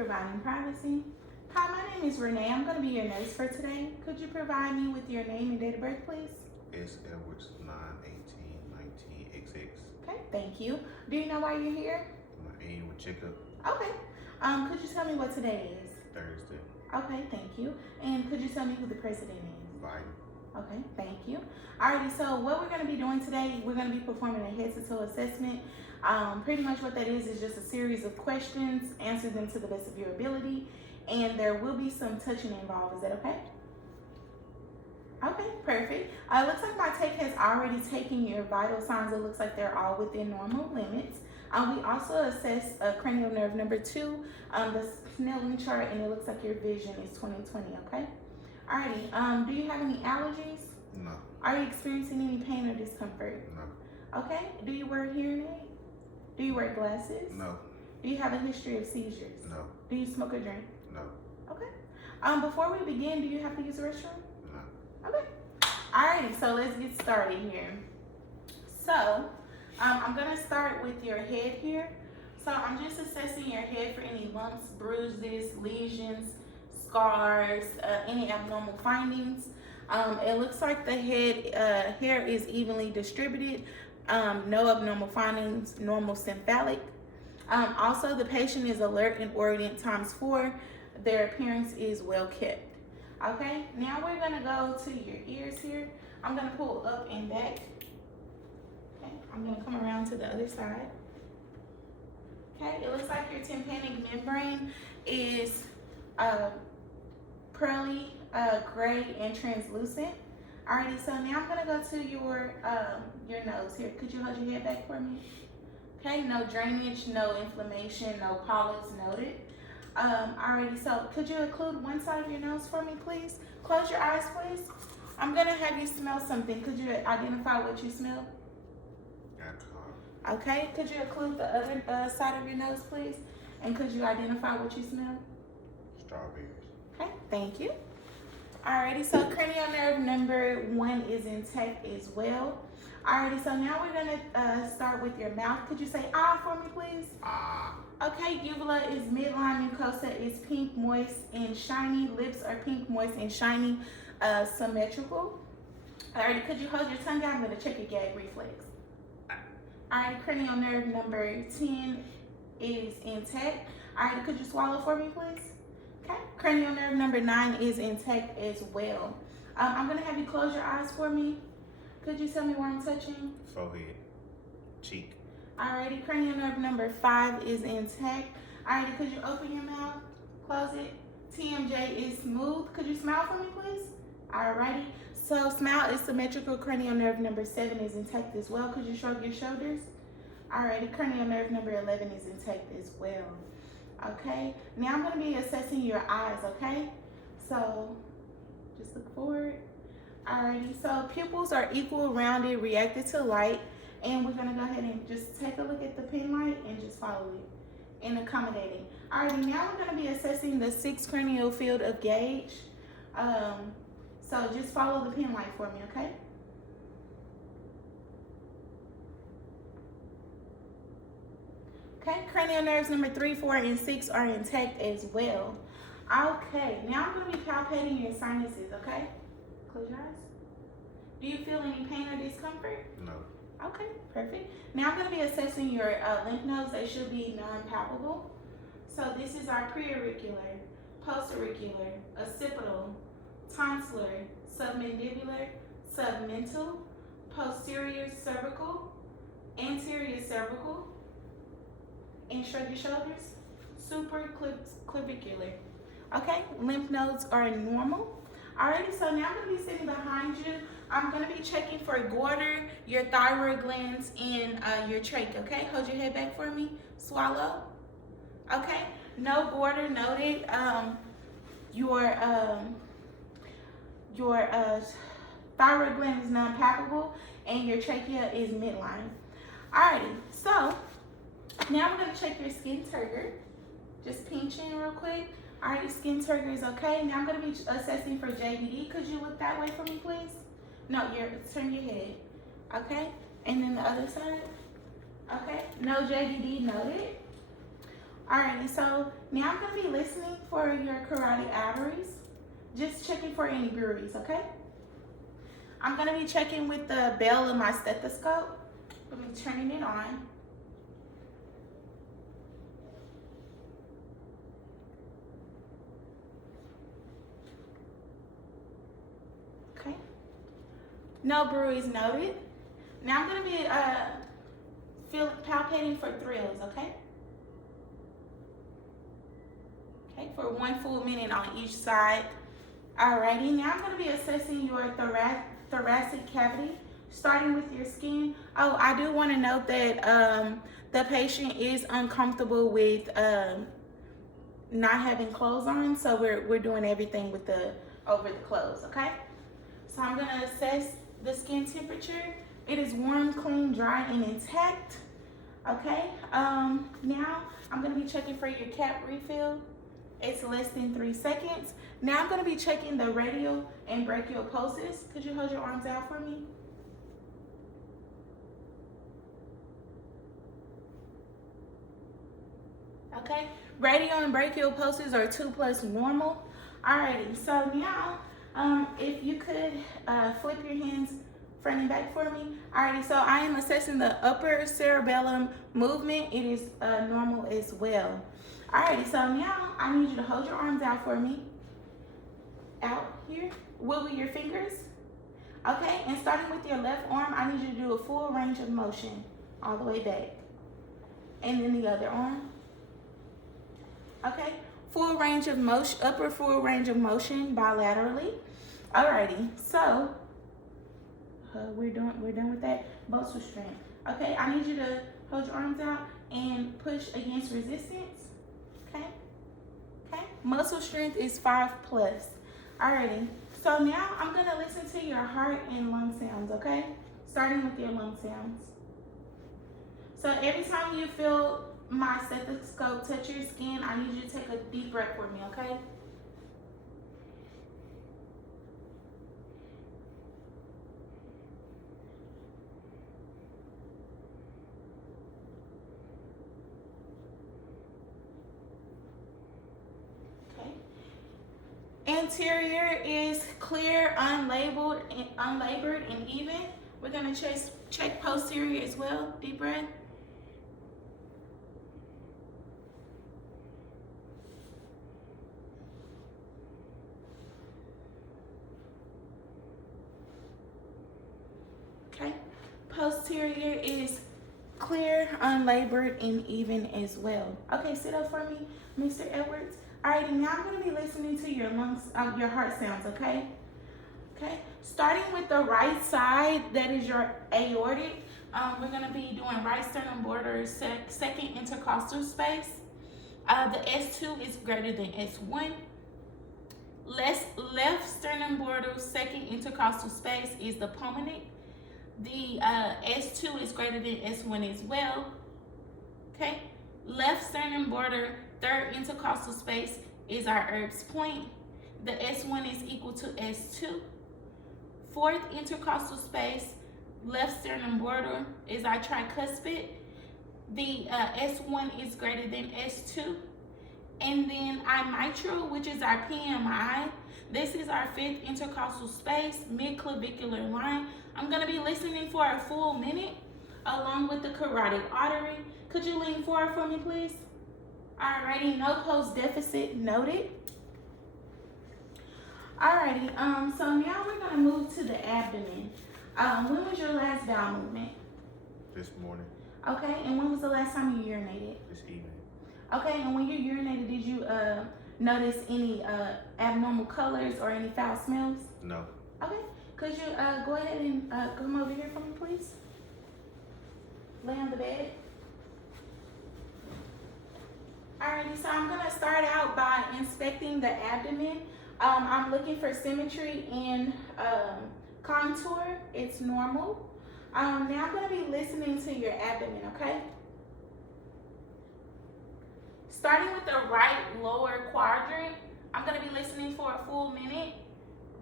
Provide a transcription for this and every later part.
providing privacy. Hi, my name is Renee. I'm going to be your nurse for today. Could you provide me with your name and date of birth, please? S. Edwards, 9/18/19XX. Okay, thank you. Do you know why you're here? My annual checkup, Okay. Could you tell me what today is? Thursday. Okay, thank you. And could you tell me who the president is? Biden. Okay, thank you. Alrighty, so what we're going to be doing today, we're going to be performing a head-to-toe assessment. Pretty much what that is just a series of questions, answer them to the best of your ability, and there will be some touching involved. Is that okay? Okay, perfect. Looks like my tech has already taken your vital signs. It looks like they're all within normal limits. We also assess cranial nerve number 2, the Snelling chart, and it looks like your vision is 20/20, okay? Alrighty, do you have any allergies? No. Are you experiencing any pain or discomfort? No. Okay, do you wear a hearing aid? Do you wear glasses? No. Do you have a history of seizures? No. Do you smoke or drink? No. Okay. Before we begin, do you have to use the restroom? No. Okay. Alrighty, so let's get started here. So, I'm gonna start with your head here. So I'm just assessing your head for any lumps, bruises, lesions, scars, any abnormal findings. It looks like the head hair is evenly distributed. No abnormal findings, normal cephalic. Also, the patient is alert and orient ×4. Their appearance is well kept. Okay, now we're gonna go to your ears here. I'm gonna pull up and back. Okay, I'm gonna come around to the other side. Okay, it looks like your tympanic membrane is pearly, gray, and translucent. Alrighty, so now I'm gonna go to your nose here. Could you hold your head back for me? Okay, no drainage, no inflammation, no polyps noted. Alrighty, so could you occlude one side of your nose for me, please? Close your eyes, please. I'm gonna have you smell something. Could you identify what you smell? Alcohol. Okay, could you occlude the other side of your nose, please? And could you identify what you smell? Strawberries. Okay, thank you. Alrighty, so cranial nerve number 1 is intact as well. Alrighty, so now we're gonna start with your mouth. Could you say ah for me, please? Ah. Okay, uvula is midline, mucosa is pink, moist, and shiny. Lips are pink, moist, and shiny, symmetrical. Alrighty, could you hold your tongue out? I'm gonna check your gag reflex. Alright, cranial nerve number 10 is intact. Alright, could you swallow for me, please? Okay, cranial nerve number 9 is intact as well. I'm gonna have you close your eyes for me. Could you tell me where I'm touching? Forehead. Cheek. Alrighty, cranial nerve number 5 is intact. Alrighty, could you open your mouth? Close it. TMJ is smooth. Could you smile for me, please? Alrighty, so smile is symmetrical. Cranial nerve number 7 is intact as well. Could you shrug your shoulders? Alrighty, cranial nerve number 11 is intact as well. Okay, now I'm gonna be assessing your eyes, okay? So, just look forward. Alrighty, so pupils are equal, rounded, reacted to light. And we're gonna go ahead and just take a look at the pin light and just follow it and accommodating. Alrighty, now we're gonna be assessing the 6th cranial field of gauge. So just follow the pin light for me, okay? Okay, cranial nerves number 3, 4, and 6 are intact as well. Okay, now I'm gonna be palpating your sinuses, okay? Close your eyes. Do you feel any pain or discomfort? No. Okay, perfect. Now I'm going to be assessing your lymph nodes. They should be non-palpable. So this is our preauricular, postauricular, occipital, tonsillar, submandibular, submental, posterior cervical, anterior cervical, and shrug your shoulders, supraclavicular. Okay, lymph nodes are normal. Alrighty, so now I'm going to be sitting behind you. I'm going to be checking for goiter, your thyroid glands, and your trach, okay? Hold your head back for me. Swallow. Okay, no goiter noted. Your thyroid gland is non-palpable, and your trachea is midline. Alrighty, so now I'm going to check your skin turgor. Just pinch in real quick. Alrighty, skin turgor is okay. Now I'm going to be assessing for JVD. Could you look that way for me, please? No, turn your head. Okay, and then the other side. Okay, no JVD noted. Alrighty, so now I'm gonna be listening for your carotid arteries. Just checking for any bruits, okay? I'm gonna be checking with the bell of my stethoscope. Let me turning it on. Okay. No bruits noted. Now I'm gonna be palpating for thrills, okay? Okay, for 1 full minute on each side. Alrighty, now I'm gonna be assessing your thoracic cavity, starting with your skin. Oh, I do want to note that the patient is uncomfortable with not having clothes on, so we're doing everything with the over the clothes, okay? So I'm gonna assess the skin temperature. It is warm, clean, dry, and intact. Okay. Now I'm gonna be checking for your cap refill. It's less than 3 seconds. Now I'm gonna be checking the radial and brachial pulses. Could you hold your arms out for me? Okay. Radial and brachial pulses are 2+ normal. Alrighty. So now, if you could flip your hands front and back for me. Alrighty, so I am assessing the upper cerebellum movement. It is normal as well. Alrighty, so now I need you to hold your arms out for me. Out here. Wiggle your fingers. Okay, and starting with your left arm, I need you to do a full range of motion all the way back. And then the other arm. Okay, full range of motion, upper full range of motion bilaterally. Alrighty, so we're done with that. Muscle strength. Okay, I need you to hold your arms out and push against resistance. Okay. Okay. Muscle strength is 5+. Alrighty. So now I'm gonna listen to your heart and lung sounds. Okay. Starting with your lung sounds. So every time you feel my stethoscope touch your skin, I need you to take a deep breath for me. Okay. Anterior is clear, unlabored, and even. We're gonna check posterior as well. Deep breath. Okay. Posterior is clear, unlabored, and even as well. Okay, sit up for me, Mr. Edwards. Alrighty, now I'm gonna be listening to your lungs, your heart sounds, okay? Okay, starting with the right side, that is your aortic. We're gonna be doing right sternum border, second intercostal space. The S2 is greater than S1. Left sternum border, second intercostal space is the pulmonary. The S2 is greater than S1 as well. Okay, left sternum border, third intercostal space is our Erb's point. The S1 is equal to S2. Fourth intercostal space, left sternum border, is our tricuspid. The S1 is greater than S2. And then our mitral, which is our PMI. This is our fifth intercostal space, mid-clavicular line. I'm gonna be listening for a full minute along with the carotid artery. Could you lean forward for me, please? Alrighty, no post deficit noted. Alrighty, so now we're gonna move to the abdomen. When was your last bowel movement? This morning. Okay, and when was the last time you urinated? This evening. Okay, and when you urinated, did you notice any abnormal colors or any foul smells? No. Okay, could you go ahead and come over here for me, please? Lay on the bed. Alrighty, so I'm gonna start out by inspecting the abdomen. I'm looking for symmetry in contour. It's normal. Now I'm gonna be listening to your abdomen, okay? Starting with the right lower quadrant, I'm gonna be listening for a full minute.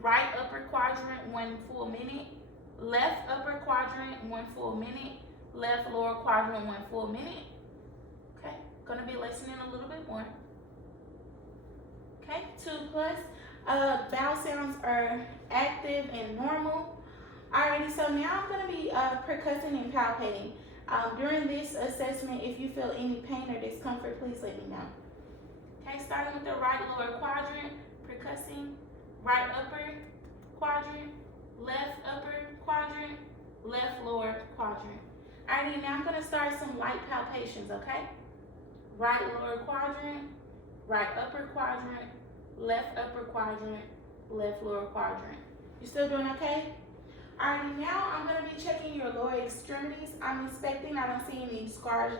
Right upper quadrant, 1 full minute. Left upper quadrant, 1 full minute. Left lower quadrant, 1 full minute. Okay, Gonna be listening a little bit more. Okay, 2 plus. Vowel sounds are active and normal. Alrighty, so now I'm gonna be percussing and palpating. During this assessment, if you feel any pain or discomfort, please let me know. Okay, starting with the right lower quadrant, percussing, right upper quadrant, left upper quadrant, left lower quadrant. Alrighty, now I'm gonna start some light palpations, okay? Right lower quadrant, right upper quadrant, left upper quadrant, left lower quadrant. You still doing okay? Alrighty, now I'm going to be checking your lower extremities. I'm inspecting. I don't see any scars,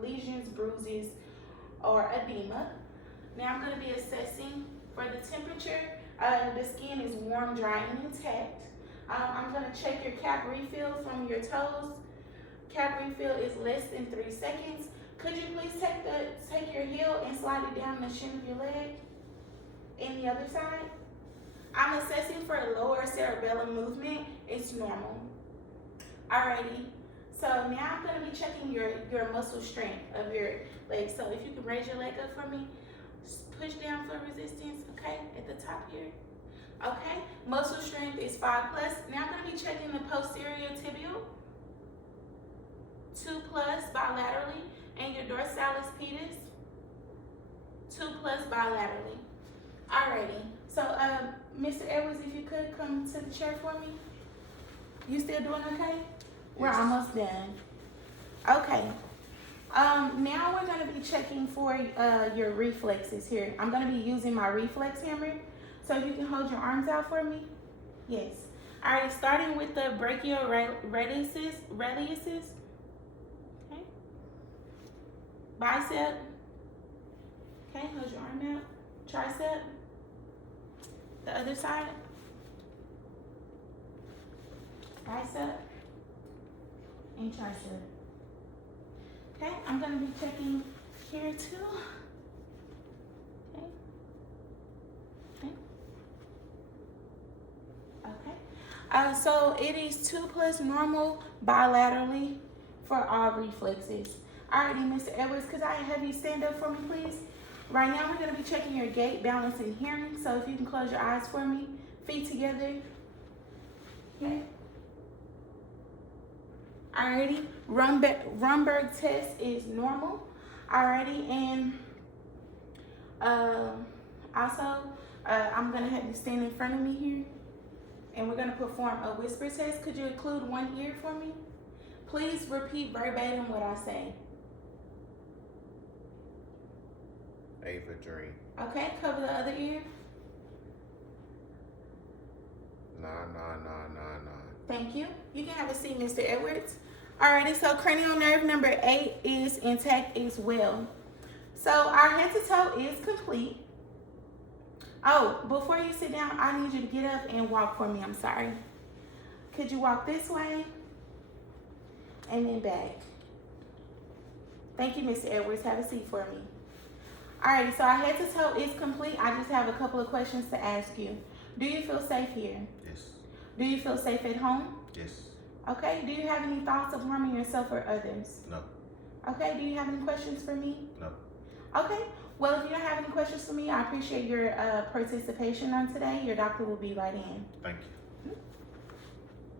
lesions, bruises, or edema. Now I'm going to be assessing for the temperature. The skin is warm, dry, and intact. I'm going to check your cap refill from your toes. Cap refill is less than 3 seconds. Could you please take your heel and slide it down the shin of your leg? And the other side. I'm assessing for lower cerebellum movement. It's normal. Alrighty. So now I'm going to be checking your muscle strength of your leg. So if you can raise your leg up for me, push down for resistance, okay, at the top here. Okay, muscle strength is 5 plus. Now I'm going to be checking the posterior tibial, 2 plus bilaterally, and your dorsalis pedis, 2 plus bilaterally. Alrighty, so Mr. Edwards, if you could come to the chair for me. You still doing okay? Yes. We're almost done. Okay. Now we're going to be checking for your reflexes here. I'm going to be using my reflex hammer. So if you can hold your arms out for me. Yes. Alright, starting with the brachial radiuses. Okay. Bicep. Okay, hold your arm out. Tricep. The other side. Bicep and tricep. Okay, I'm going to be checking here too. Okay. Okay. So it is 2 plus normal bilaterally for all reflexes. Alrighty, Mr. Edwards, could I have you stand up for me, please? Right now, we're going to be checking your gait, balance, and hearing. So if you can close your eyes for me, feet together. Okay. Alrighty, Rumberg test is normal. Alrighty, and also, I'm going to have you stand in front of me here. And we're going to perform a whisper test. Could you include one ear for me? Please repeat verbatim what I say. Ava Dream. Okay, cover the other ear. 99999. Thank you. You can have a seat, Mr. Edwards. Alrighty, so cranial nerve number 8 is intact as well. So our head to toe is complete. Oh, before you sit down, I need you to get up and walk for me. I'm sorry. Could you walk this way and then back? Thank you, Mr. Edwards. Have a seat for me. Alrighty, so our head to toe is complete. I just have a couple of questions to ask you. Do you feel safe here? Yes. Do you feel safe at home? Yes. Okay, do you have any thoughts of harming yourself or others? No. Okay, do you have any questions for me? No. Okay, well, if you don't have any questions for me, I appreciate your participation on today. Your doctor will be right in. Thank you.